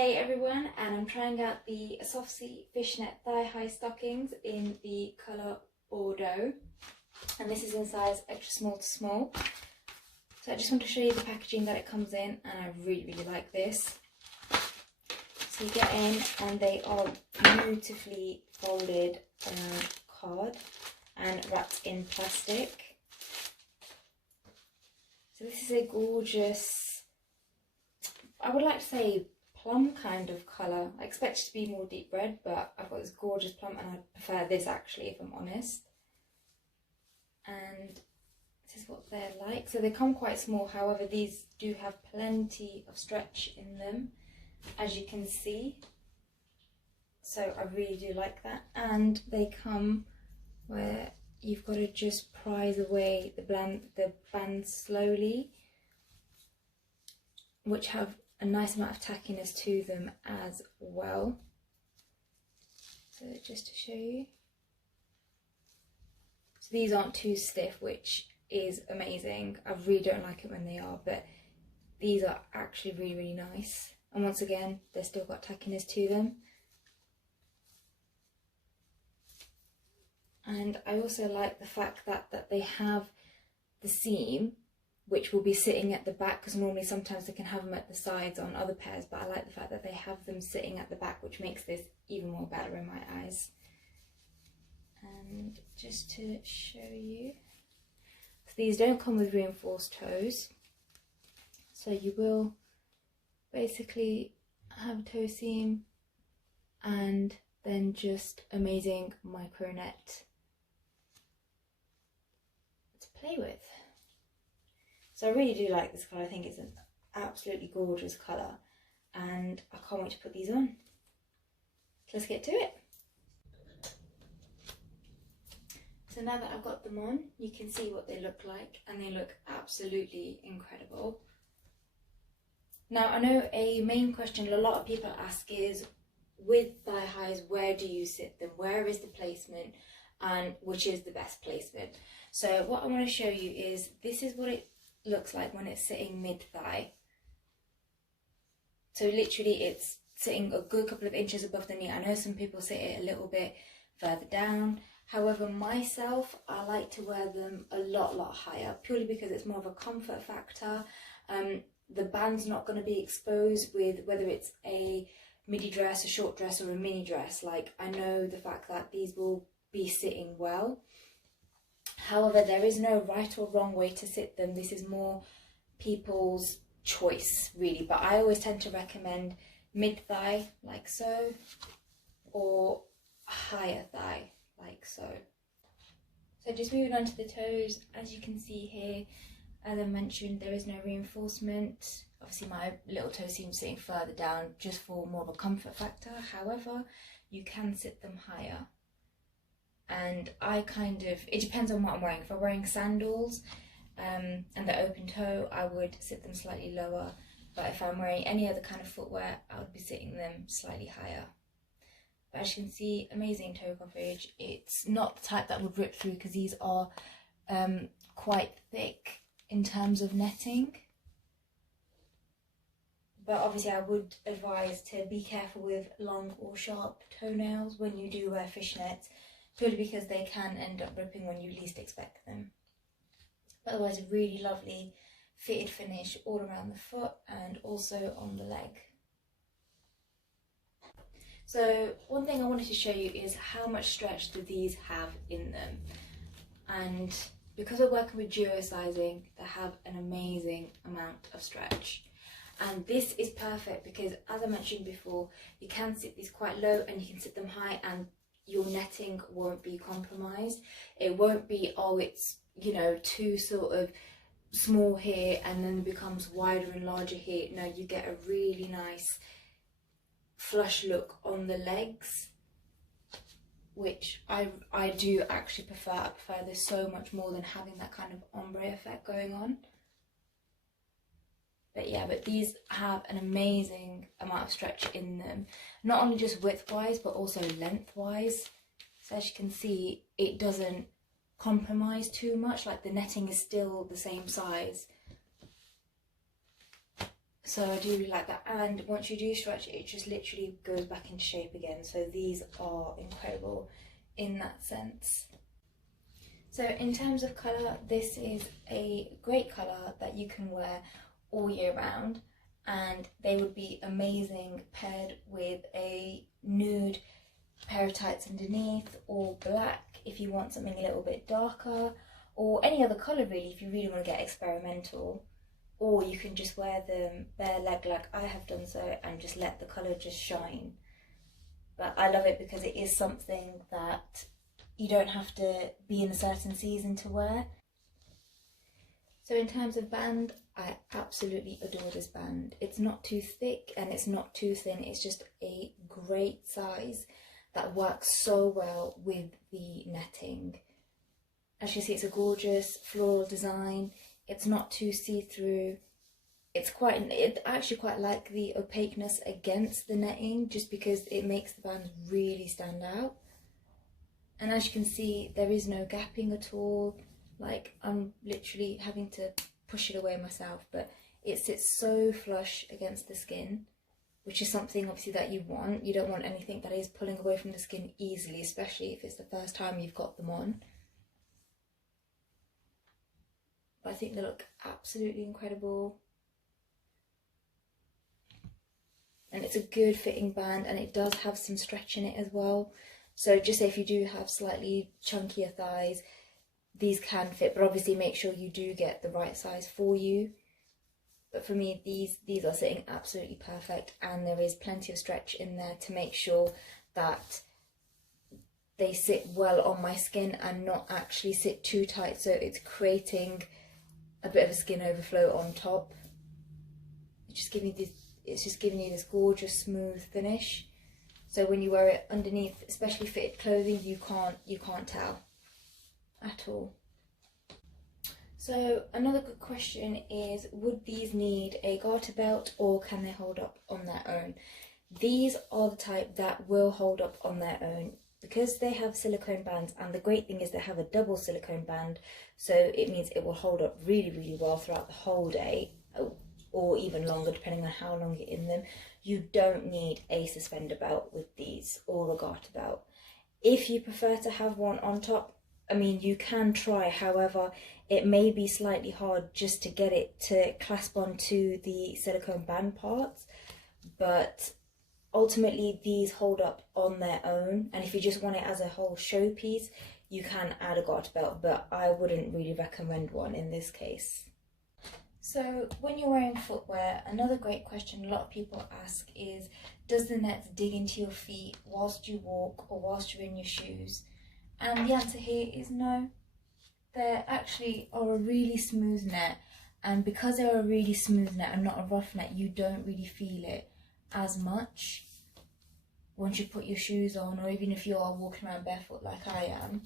Hey everyone, and I'm trying out the Softly Fishnet thigh-high stockings in the colour Bordeaux, and this is in size extra small to small. So I just want to show you the packaging that it comes in, and I really like this. So you get in and they are beautifully folded card and wrapped in plastic. So this is a gorgeous, I would like to say plum kind of colour. I expect it to be more deep red, but I've got this gorgeous plum and I prefer this actually, if I'm honest. And this is what they're like. So they come quite small, however these do have plenty of stretch in them, as you can see. So I really do like that. And they come where you've got to just prise away the bands slowly, which have a nice amount of tackiness to them as well. So just to show you. So these aren't too stiff, which is amazing. I really don't like it when they are, but these are actually really nice. And once again, they've still got tackiness to them. And I also like the fact that they have the seam, which will be sitting at the back, because normally sometimes they can have them at the sides on other pairs, but I like the fact that they have them sitting at the back, which makes this even more better in my eyes. And just to show you, so these don't come with reinforced toes, so you will basically have a toe seam and then just amazing micro net to play with. So I really do like this colour. I think it's an absolutely gorgeous colour, and I can't wait to put these on. So let's get to it. So now that I've got them on, you can see what they look like, and they look absolutely incredible. Now I know a main question a lot of people ask is, with thigh highs, where do you sit them? Where is the placement, and which is the best placement? So what I want to show you is, this is what it looks like when it's sitting mid-thigh. So literally it's sitting a good couple of inches above the knee. I know some people sit it a little bit further down. However, myself, I like to wear them a lot higher, purely because it's more of a comfort factor. The band's not going to be exposed with whether it's a midi dress, a short dress, or a mini dress. Like, I know the fact that these will be sitting well. However, there is no right or wrong way to sit them. This is more people's choice, really. But I always tend to recommend mid-thigh, like so, or higher thigh, like so. So just moving on to the toes, as you can see here, as I mentioned, there is no reinforcement. Obviously my little toe seam's sitting further down just for more of a comfort factor. However, you can sit them higher. And it depends on what I'm wearing. If I'm wearing sandals and they're open toe, I would sit them slightly lower. But if I'm wearing any other kind of footwear, I would be sitting them slightly higher. But as you can see, amazing toe coverage. It's not the type that would rip through, because these are quite thick in terms of netting. But obviously I would advise to be careful with long or sharp toenails when you do wear fishnets, purely because they can end up ripping when you least expect them. But otherwise, a really lovely fitted finish all around the foot and also on the leg. So one thing I wanted to show you is how much stretch do these have in them. And because we're working with duo sizing, they have an amazing amount of stretch. And this is perfect because, as I mentioned before, you can sit these quite low and you can sit them high, and your netting won't be compromised. It won't be, oh, it's, you know, too sort of small here and then becomes wider and larger here. No, you get a really nice flush look on the legs, which I do actually prefer. I prefer this so much more than having that kind of ombre effect going on. But yeah, but these have an amazing amount of stretch in them, not only just width-wise but also length-wise. So as you can see, it doesn't compromise too much, like the netting is still the same size. So I do really like that, and once you do stretch it, it just literally goes back into shape again. So these are incredible in that sense. So in terms of colour, this is a great colour that you can wear all year round, and they would be amazing paired with a nude pair of tights underneath, or black if you want something a little bit darker, or any other colour really if you really want to get experimental. Or you can just wear them bare leg like I have done so and just let the colour just shine. But I love it because it is something that you don't have to be in a certain season to wear. So in terms of band, I absolutely adore this band. It's not too thick and it's not too thin, it's just a great size that works so well with the netting. As you see, it's a gorgeous floral design. It's not too see-through. I actually quite like the opaqueness against the netting, just because it makes the band really stand out. And as you can see, there is no gapping at all. Like, I'm literally having to push it away myself, but it sits so flush against the skin, which is something obviously that you want. You don't want anything that is pulling away from the skin easily, especially if it's the first time you've got them on. But I think they look absolutely incredible. And it's a good fitting band, and it does have some stretch in it as well. So just say if you do have slightly chunkier thighs, these can fit, but obviously make sure you do get the right size for you. But for me, these are sitting absolutely perfect, and there is plenty of stretch in there to make sure that they sit well on my skin and not actually sit too tight, so it's creating a bit of a skin overflow on top. It's just giving you this gorgeous smooth finish. So when you wear it underneath, especially fitted clothing, you can't tell at all. So another good question is, would these need a garter belt or can they hold up on their own? These are the type that will hold up on their own because they have silicone bands, and the great thing is they have a double silicone band, so it means it will hold up really, really well throughout the whole day, or even longer depending on how long you're in them. You don't need a suspender belt with these or a garter belt. If you prefer to have one on top, I mean, you can try. However, it may be slightly hard just to get it to clasp onto the silicone band parts, but ultimately these hold up on their own. And if you just want it as a whole showpiece, you can add a garter belt, but I wouldn't really recommend one in this case. So when you're wearing footwear, another great question a lot of people ask is, does the net dig into your feet whilst you walk or whilst you're in your shoes? And the answer here is no. They actually are a really smooth net, and because they're a really smooth net and not a rough net, you don't really feel it as much once you put your shoes on, or even if you are walking around barefoot like I am.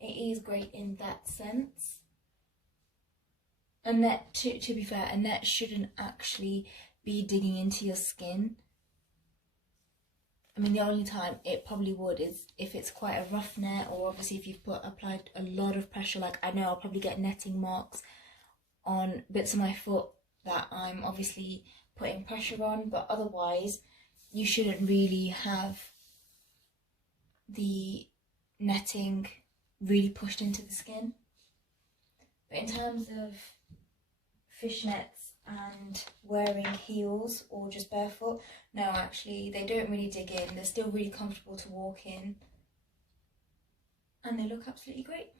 It is great in that sense. A net, to be fair, a net shouldn't actually be digging into your skin. I mean, the only time it probably would is if it's quite a rough net, or obviously if you've applied a lot of pressure. Like, I know I'll probably get netting marks on bits of my foot that I'm obviously putting pressure on, but otherwise you shouldn't really have the netting really pushed into the skin. But in terms of fishnets and wearing heels or just barefoot, no, actually they don't really dig in. They're still really comfortable to walk in, and they look absolutely great.